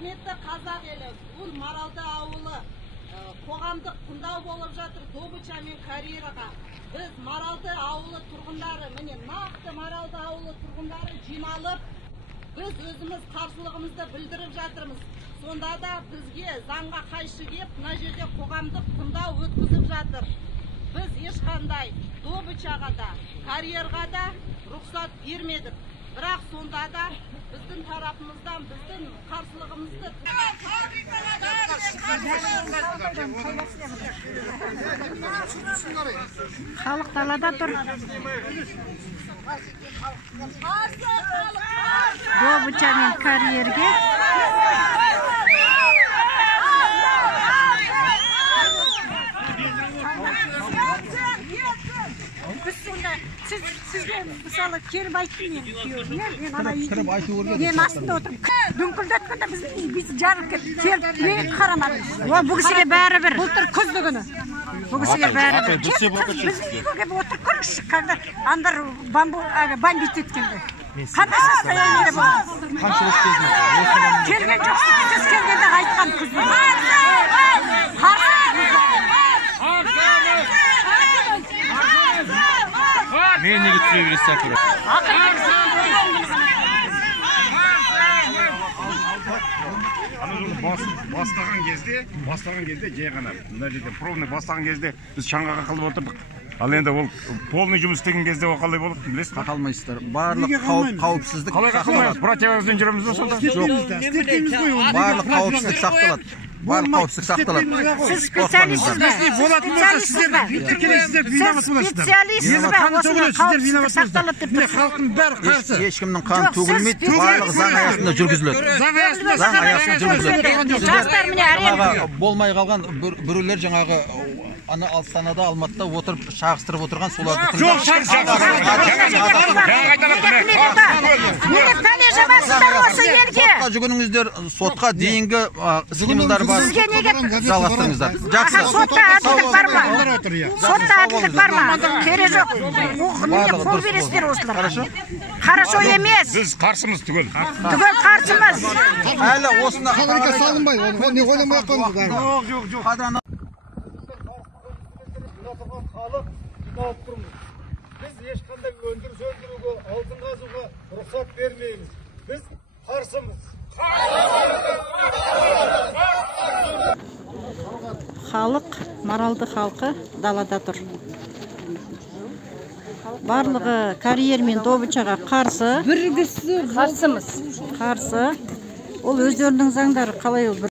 Құрметті қазақ елі, бұл Маралды ауылы қоғамдық тыңдау болып жатыр Добыча мен карьераға. Біз Маралды ауылы тұрғындары, міне нақты Маралды ауылы тұрғындары жиналып, біз өзіміз қарсылығымызды білдіріп жатырмыз. Сонда да бізге заңға қайшы кеп, мына жерде қоғамдық тыңдау өткізіп жатыр. Біз ешқандай Добычаға да, карьерға да рұқсат бермедік. Бірақ сонда да біздің тарапымыздан біздің қарсылығымызды халық далада тұр. Добыча мен карьерге Sizge мысалы келіп айттым мен күйеуіме, мен астында отырып дүңкілдеткенде біз жарып келіп неге қарамадыңыз? Бұл кісіге бәрібір. Былтыр күзді күні. Бұл кісіге бәрібір. Біз үйге келіп отырып көріңізші, когда андар бомбить еткенде. Қандай состояниеде болды? Келген жоқсыз, біз келгенде айтқан күзді. Мен неге түсіре бересіз әкірі? Бастаған кезде жай ғана мына жерде пробный бастаған кезде біз шаңғаға қылып отырдық. Ал енді ол полный жұмыс істеген кезде ол қалай болады, білесіз? Қақалмайсыздар. Барлық қауіпсіздік қалай қақалмайды? Противогаздан жүреміз бе сонда? Жоқ. Барлық қауіпсіздік сақталады. Барлық қауіпсіздік сақталады. Сіз специалистсіз бе? Специалистсіз бе? Осындай қауіпсіздік сақталады деп Халықтың бәрі қарсы. Ешкімнің қаны төгілмейді. Барлық заң аясында жүргізіледі. Заң аясында жүргізіледі. Жастар міне әрең болмай қалған біреулер жаңағы Астанада, Алматыда отырып шағыстырып отырған соларды неге пәле жабасыздар осы елге? Сотқа жүгініңіздер, сотқа дейінгі іс-қимылдар бар. Сізге неге жалғастырыңыздар? Жақсы. Сотта әділдік бар ма? Сотта әділдік бар ма? Керек жоқ. Неге қол бересіздер осыларға? Хорошо емес. Біз қарсымыз түгел. Түгел қарсымыз. Әлі осында қаларқа салынбай, не ойламай қойыңыз. Жоқ. Халық жиналып тұрмыз. Біз ешқандай өндіруге, алтын қазуға рұқсат бермейміз. Біз қарсымыз. Халық, Маралды халқы далада тұр. Барлығы карьер мен Добычаға қарсы. Қарсымыз. Қарсы. Ол өздерінің заңдары қалай ол